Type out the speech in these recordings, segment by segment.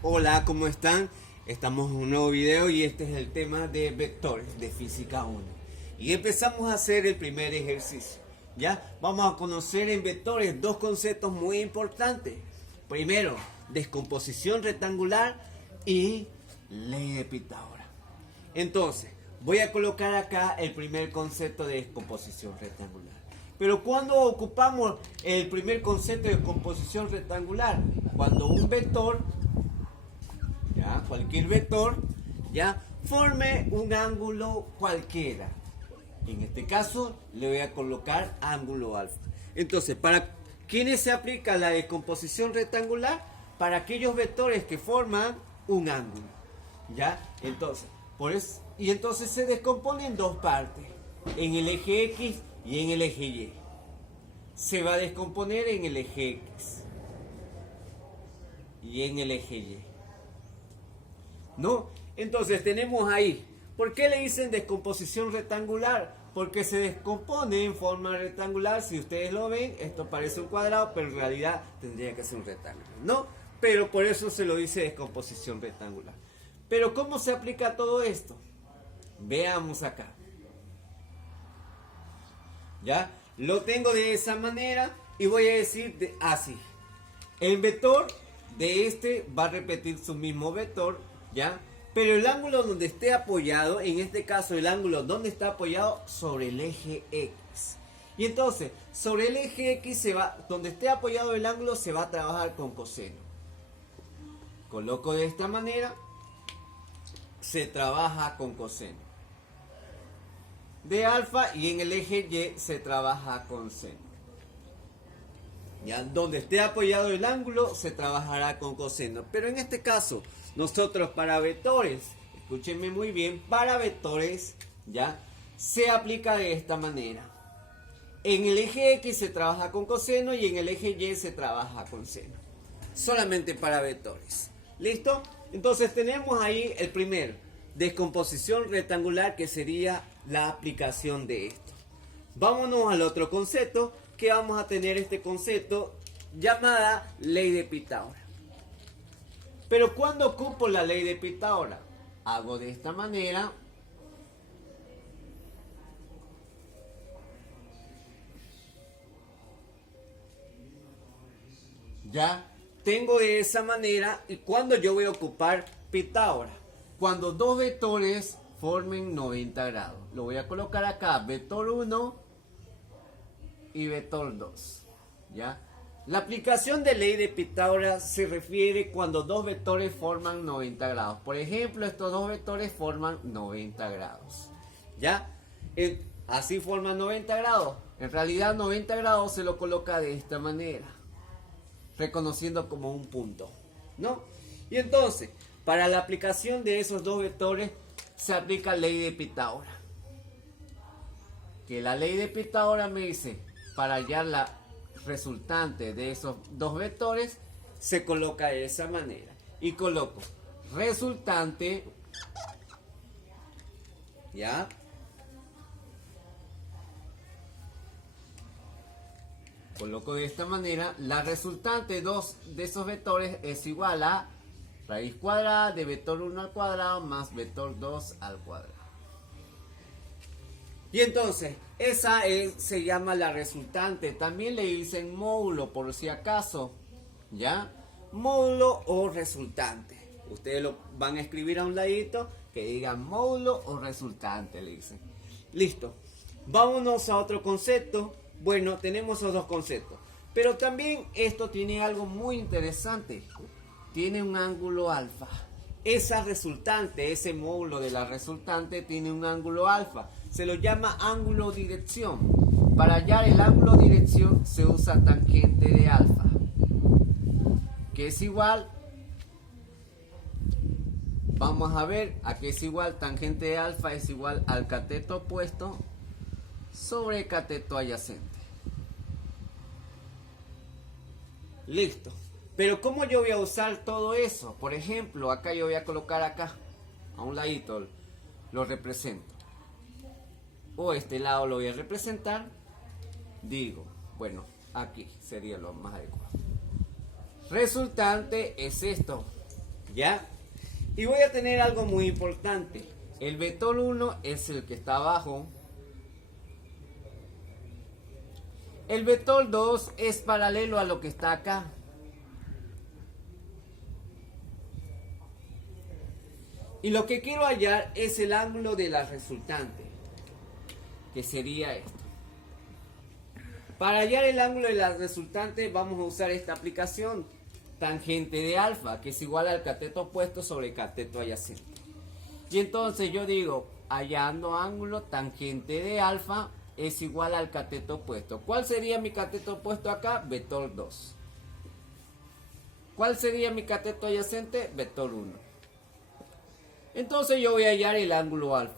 Hola, ¿cómo están? Estamos en un nuevo video y este es el tema de vectores de física 1. Y empezamos a hacer el primer ejercicio. ¿Ya? Vamos a conocer en vectores dos conceptos muy importantes. Primero, descomposición rectangular y ley de Pitágoras. Entonces, voy a colocar acá el primer concepto de descomposición rectangular. Pero ¿cuándo ocupamos el primer concepto de descomposición rectangular? Cuando un vector, ¿ya? Cualquier vector, ¿ya? Forme un ángulo cualquiera. En este caso le voy a colocar ángulo alfa. Entonces, ¿para quiénes se aplica la descomposición rectangular? Para aquellos vectores que forman un ángulo. ¿Ya? Entonces, entonces se descompone en dos partes. En el eje X y en el eje Y. Se va a descomponer en el eje X y en el eje Y. ¿No? Entonces tenemos ahí. ¿Por qué le dicen descomposición rectangular? Porque se descompone en forma rectangular. Si ustedes lo ven, esto parece un cuadrado, pero en realidad tendría que ser un rectángulo, ¿no? Pero por eso se lo dice descomposición rectangular. Pero ¿cómo se aplica todo esto? Veamos acá. ¿Ya? Lo tengo de esa manera y voy a decir así. El vector de este va a repetir su mismo vector, ¿ya? Pero el ángulo donde esté apoyado, en este caso el ángulo donde está apoyado sobre el eje X. Y entonces, sobre el eje X donde esté apoyado el ángulo se va a trabajar con coseno. Coloco de esta manera, se trabaja con coseno de alfa y en el eje Y se trabaja con seno. Ya, donde esté apoyado el ángulo se trabajará con coseno. Pero en este caso, nosotros para vectores, escúchenme muy bien, para vectores, ya, se aplica de esta manera. En el eje X se trabaja con coseno y en el eje Y se trabaja con seno. Solamente para vectores. ¿Listo? Entonces tenemos ahí el primero, descomposición rectangular, que sería la aplicación de esto. Vámonos al otro concepto, que vamos a tener este concepto llamada ley de Pitágoras. Pero ¿cuándo ocupo la ley de Pitágoras? Hago de esta manera. Ya tengo de esa manera. ¿Y cuándo yo voy a ocupar Pitágoras? Cuando dos vectores formen 90 grados. Lo voy a colocar acá, vector 1 y vector 2. ¿Ya? La aplicación de ley de Pitágoras se refiere cuando dos vectores forman 90 grados. Por ejemplo, estos dos vectores forman 90 grados. ¿Ya? Así forman 90 grados. En realidad 90 grados se lo coloca de esta manera, reconociendo como un punto, ¿no? Y entonces, para la aplicación de esos dos vectores se aplica ley de Pitágoras. Que la ley de Pitágoras me dice, para hallar la resultante de esos dos vectores, se coloca de esa manera. Y coloco resultante, ¿ya? Coloco de esta manera, la resultante de esos vectores es igual a raíz cuadrada de vector 1 al cuadrado más vector 2 al cuadrado. Y entonces, esa se llama la resultante. También le dicen módulo, por si acaso. ¿Ya? Módulo o resultante. Ustedes lo van a escribir a un ladito que digan módulo o resultante, le dicen. Listo. Vámonos a otro concepto. Bueno, tenemos esos dos conceptos. Pero también esto tiene algo muy interesante. Tiene un ángulo alfa. Esa resultante, ese módulo de la resultante tiene un ángulo alfa. Se lo llama ángulo dirección. Para hallar el ángulo dirección se usa tangente de alfa, que es igual, vamos a ver a qué es igual. Tangente de alfa es igual al cateto opuesto sobre cateto adyacente. Listo. Pero ¿cómo yo voy a usar todo eso? Por ejemplo, acá yo voy a colocar acá, a un ladito, lo represento. O este lado lo voy a representar. Digo, bueno, aquí sería lo más adecuado. Resultante es esto. ¿Ya? Y voy a tener algo muy importante. El vector 1 es el que está abajo. El vector 2 es paralelo a lo que está acá. Y lo que quiero hallar es el ángulo de la resultante, que sería esto. Para hallar el ángulo de la resultante vamos a usar esta aplicación, tangente de alfa, que es igual al cateto opuesto sobre cateto adyacente. Y entonces yo digo, hallando ángulo tangente de alfa es igual al cateto opuesto. ¿Cuál sería mi cateto opuesto acá? Vector 2. ¿Cuál sería mi cateto adyacente? Vector 1. Entonces yo voy a hallar el ángulo alfa.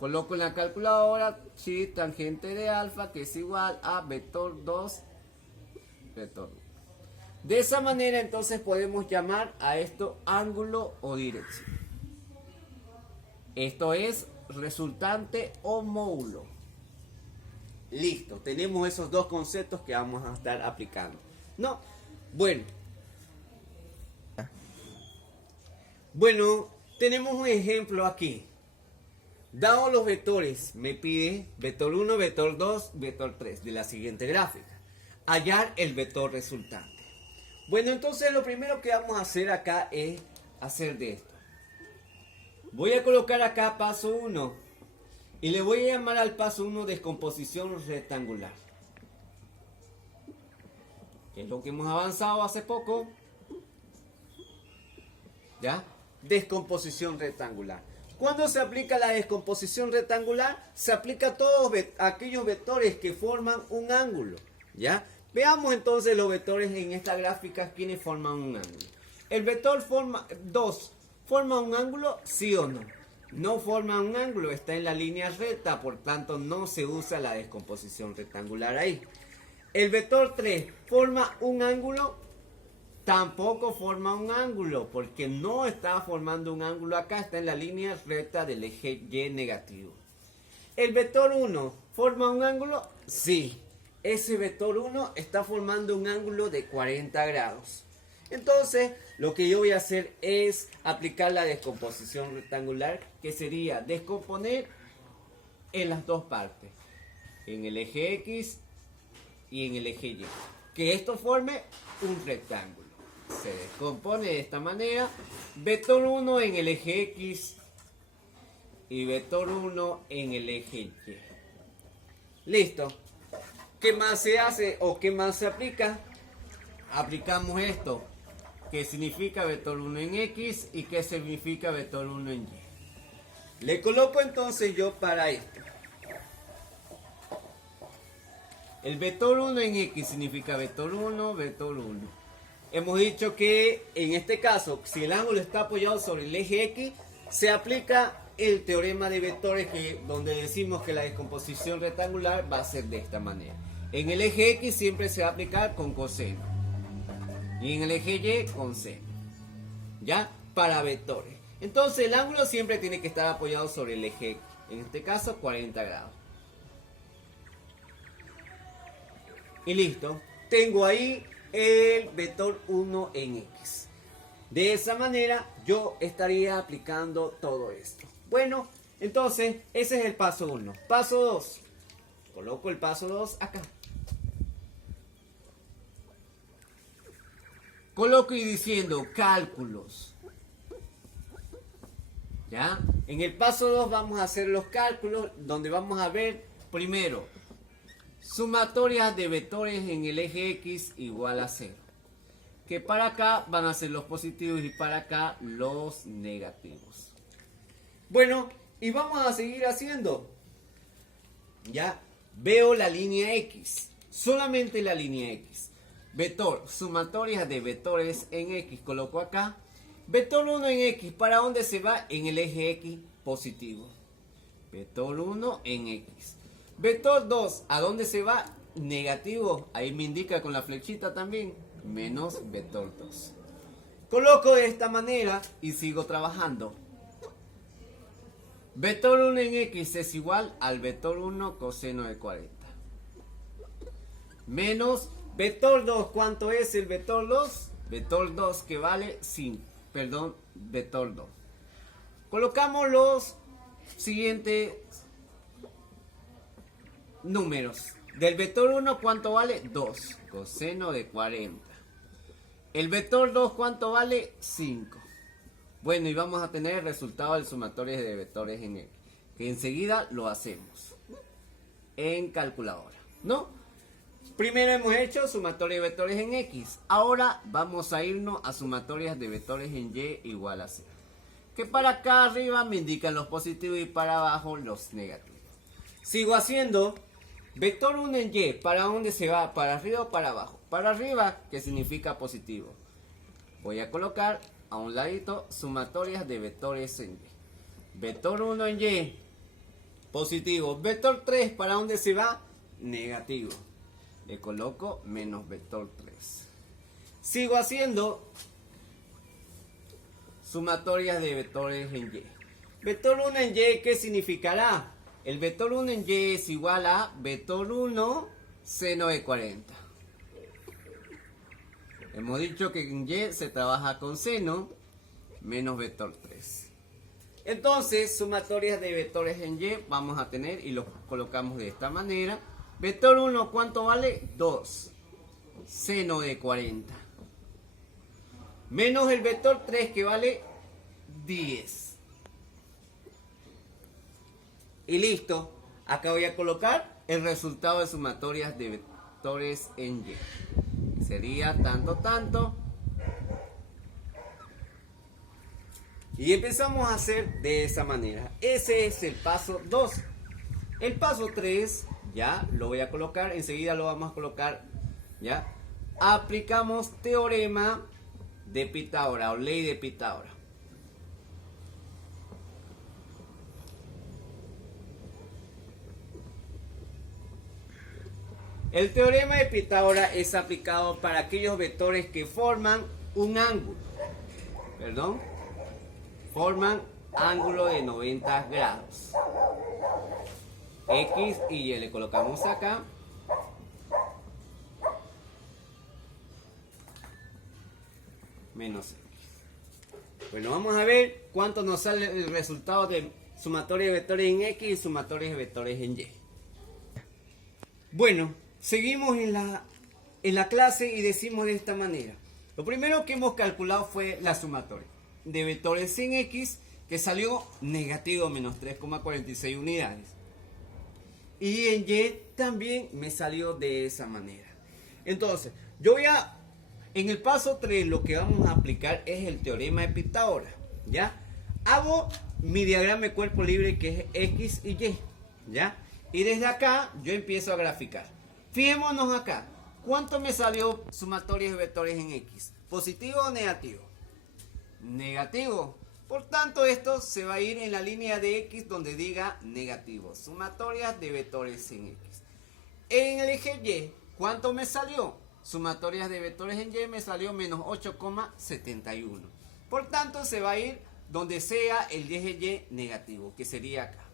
Coloco en la calculadora, sí, tangente de alfa, que es igual a vector 2, vector 1. De esa manera entonces podemos llamar a esto ángulo o dirección. Esto es resultante o módulo. Listo, tenemos esos dos conceptos que vamos a estar aplicando. No, bueno, tenemos un ejemplo aquí. Dado los vectores, me pide vector 1, vector 2, vector 3 de la siguiente gráfica. Hallar el vector resultante. Bueno, entonces lo primero que vamos a hacer acá es hacer de esto. Voy a colocar acá paso 1 y le voy a llamar al paso 1 descomposición rectangular. Que es lo que hemos avanzado hace poco. ¿Ya? Descomposición rectangular. ¿Cuándo se aplica la descomposición rectangular? Se aplica a todos aquellos vectores que forman un ángulo. ¿Ya? Veamos entonces los vectores en esta gráfica, quienes forman un ángulo. El vector 2 forma un ángulo, sí o no. No forma un ángulo, está en la línea recta, por tanto no se usa la descomposición rectangular ahí. El vector 3 forma un ángulo, tampoco forma un ángulo, porque no está formando un ángulo acá, está en la línea recta del eje Y negativo. ¿El vector 1 forma un ángulo? Sí, ese vector 1 está formando un ángulo de 40 grados. Entonces, lo que yo voy a hacer es aplicar la descomposición rectangular, que sería descomponer en las dos partes, en el eje X y en el eje Y. Que esto forme un rectángulo. Se descompone de esta manera, vector 1 en el eje X y vector 1 en el eje Y. Listo. ¿Qué más se hace o qué más se aplica? Aplicamos esto, que significa vector 1 en X y que significa vector 1 en Y. Le coloco entonces yo para esto. El vector 1 en X significa vector 1, vector 1. Hemos dicho que en este caso, si el ángulo está apoyado sobre el eje X, se aplica el teorema de vectores, donde decimos que la descomposición rectangular va a ser de esta manera. En el eje X siempre se va a aplicar con coseno. Y en el eje Y con seno. ¿Ya? Para vectores. Entonces el ángulo siempre tiene que estar apoyado sobre el eje X. En este caso 40 grados. Y listo. Tengo ahí el vector 1 en X. De esa manera yo estaría aplicando todo esto. Bueno, entonces ese es el paso 1. Paso 2. Coloco el paso 2 acá. Coloco y diciendo cálculos. ¿Ya? En el paso 2 vamos a hacer los cálculos, donde vamos a ver primero sumatorias de vectores en el eje X igual a 0. Que para acá van a ser los positivos y para acá los negativos. Bueno, y vamos a seguir haciendo. Ya veo la línea X, solamente la línea X. Vector, sumatorias de vectores en X, coloco acá. Vector 1 en X, ¿para dónde se va? En el eje X positivo. Vector 1 en X. Vector 2, ¿a dónde se va? Negativo, ahí me indica con la flechita también, menos vector 2. Coloco de esta manera y sigo trabajando. Vector 1 en X es igual al vector 1 coseno de 40. Menos vector 2, ¿cuánto es el vector 2? vector 2 que vale 5, perdón, vector 2. Colocamos los siguientes números. Del vector 1, ¿cuánto vale? 2, coseno de 40. El vector 2, ¿cuánto vale? 5. Bueno, y vamos a tener el resultado del sumatorio de vectores en X, que enseguida lo hacemos en calculadora, ¿no? Primero hemos hecho sumatorio de vectores en X. Ahora vamos a irnos a sumatorias de vectores en Y igual a 0. Que para acá arriba me indican los positivos y para abajo los negativos. Sigo haciendo vector 1 en Y. ¿Para dónde se va? ¿Para arriba o para abajo? Para arriba, que significa positivo. Voy a colocar a un ladito sumatorias de vectores en Y. Vector 1 en Y, positivo. Vector 3, ¿para dónde se va? Negativo. Le coloco menos vector 3. Sigo haciendo sumatorias de vectores en Y. Vector 1 en Y, ¿qué significará? El vector 1 en Y es igual a vector 1 seno de 40. Hemos dicho que en Y se trabaja con seno menos vector 3. Entonces, sumatorias de vectores en Y vamos a tener y los colocamos de esta manera. Vector 1, ¿cuánto vale? 2. Seno de 40. Menos el vector 3 que vale 10. Y listo. Acá voy a colocar el resultado de sumatorias de vectores en Y. Sería tanto. Y empezamos a hacer de esa manera. Ese es el paso 2. El paso 3, ya lo voy a colocar. Enseguida lo vamos a colocar. Ya. Aplicamos teorema de Pitágoras o ley de Pitágoras. El teorema de Pitágoras es aplicado para aquellos vectores que forman un ángulo. Forman ángulo de 90 grados. X y Y le colocamos acá. Menos X. Bueno, vamos a ver cuánto nos sale el resultado de sumatoria de vectores en X y sumatoria de vectores en Y. Bueno, seguimos en la clase y decimos de esta manera. Lo primero que hemos calculado fue la sumatoria de vectores en X, que salió negativo menos 3,46 unidades. Y en Y también me salió de esa manera. Entonces, en el paso 3 lo que vamos a aplicar es el teorema de Pitágoras. ¿Ya? Hago mi diagrama de cuerpo libre que es X y Y. ¿Ya? Y desde acá yo empiezo a graficar. Fijémonos acá. ¿Cuánto me salió sumatorias de vectores en X? ¿Positivo o negativo? Negativo. Por tanto, esto se va a ir en la línea de X donde diga negativo. Sumatorias de vectores en X. En el eje Y, ¿cuánto me salió? Sumatorias de vectores en Y me salió menos 8,71. Por tanto, se va a ir donde sea el eje Y negativo, que sería acá.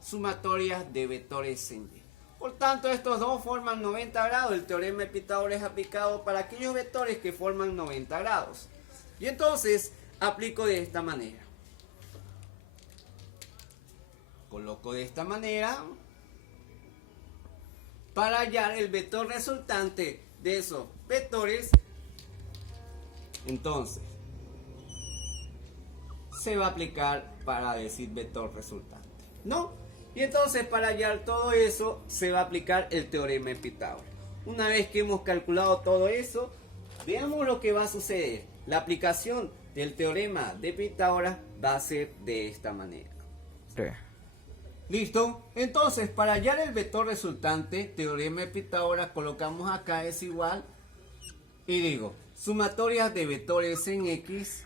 Sumatorias de vectores en Y. Por tanto, estos dos forman 90 grados. El teorema de Pitágoras es aplicado para aquellos vectores que forman 90 grados. Y entonces, aplico de esta manera. Coloco de esta manera para hallar el vector resultante de esos vectores. Entonces, se va a aplicar para decir vector resultante, ¿no? Y entonces para hallar todo eso se va a aplicar el teorema de Pitágoras. Una vez que hemos calculado todo eso, veamos lo que va a suceder. La aplicación del teorema de Pitágoras va a ser de esta manera. Sí. ¿Listo? Entonces, para hallar el vector resultante, teorema de Pitágoras, colocamos acá es igual. Y digo, sumatorias de vectores en X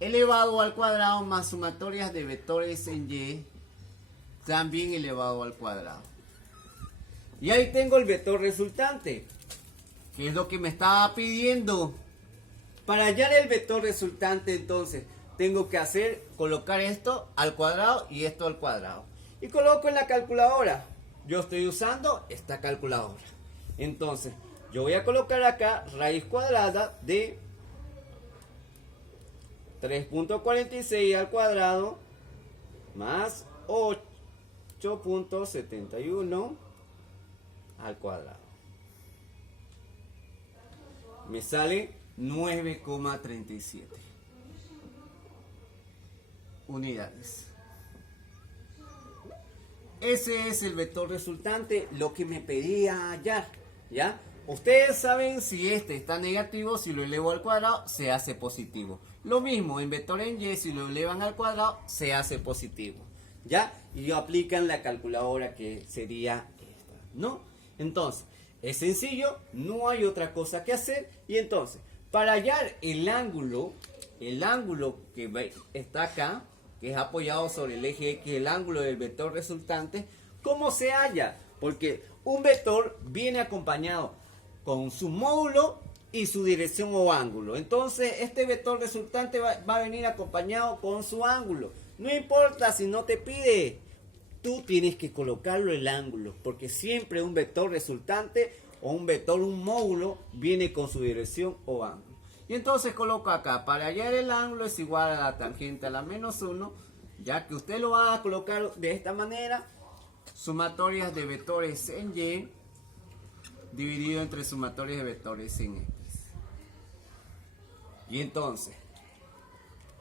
elevado al cuadrado más sumatorias de vectores en Y también elevado al cuadrado. Y ahí tengo el vector resultante, que es lo que me estaba pidiendo. Para hallar el vector resultante, entonces, tengo que colocar esto al cuadrado y esto al cuadrado. Y coloco en la calculadora. Yo estoy usando esta calculadora. Entonces, Yo voy a colocar acá raíz cuadrada de 3.46 al cuadrado más 8.71 al cuadrado. Me sale 9,37 unidades. Ese es el vector resultante, lo que me pedía hallar, ¿ya? Ustedes saben si este está negativo, si lo elevo al cuadrado, se hace positivo. Lo mismo en vector en Y, si lo elevan al cuadrado, se hace positivo, ¿ya? Y aplican la calculadora que sería esta, ¿no? Entonces, es sencillo, no hay otra cosa que hacer. Y entonces, para hallar el ángulo que está acá, que es apoyado sobre el eje X, el ángulo del vector resultante, ¿cómo se halla? Porque un vector viene acompañado con su módulo y su dirección o ángulo. Entonces, este vector resultante va a venir acompañado con su ángulo. No importa si no te pide, tú tienes que colocarlo el ángulo, porque siempre un vector resultante o un módulo viene con su dirección o ángulo. Y entonces coloco acá, para hallar el ángulo es igual a la tangente a la menos 1, ya que usted lo va a colocar de esta manera, sumatorias de vectores en Y, dividido entre sumatorias de vectores en X. Y entonces,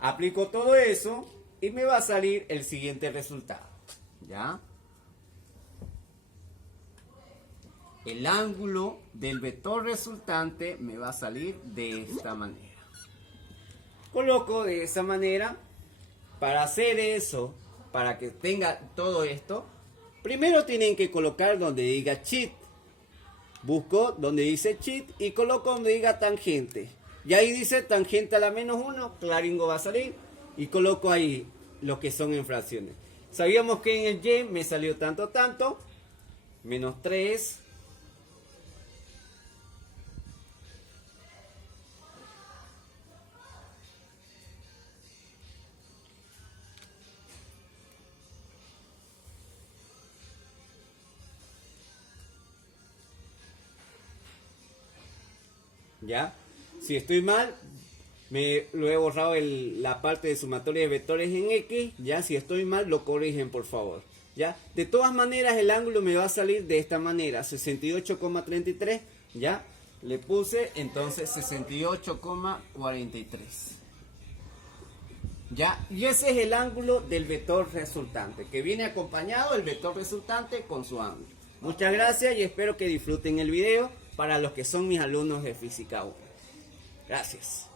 aplico todo eso y me va a salir el siguiente resultado, ¿ya? El ángulo del vector resultante me va a salir de esta manera. Coloco de esa manera. Para hacer eso, para que tenga todo esto, primero tienen que colocar donde diga cheat. Busco donde dice cheat y coloco donde diga tangente. Y ahí dice tangente a la menos 1, claringo va a salir. Y coloco ahí lo que son en fracciones. Sabíamos que en el Y me salió tanto, menos 3. ¿Ya? Si estoy mal, lo he borrado la parte de sumatoria de vectores en X. Ya, si estoy mal, lo corrigen por favor. ¿Ya? De todas maneras, el ángulo me va a salir de esta manera, 68,33. ¿Ya? Le puse entonces 68,43. ¿Ya? Y ese es el ángulo del vector resultante, que viene acompañado el vector resultante con su ángulo. Muchas gracias y espero que disfruten el video para los que son mis alumnos de Física 1. Gracias.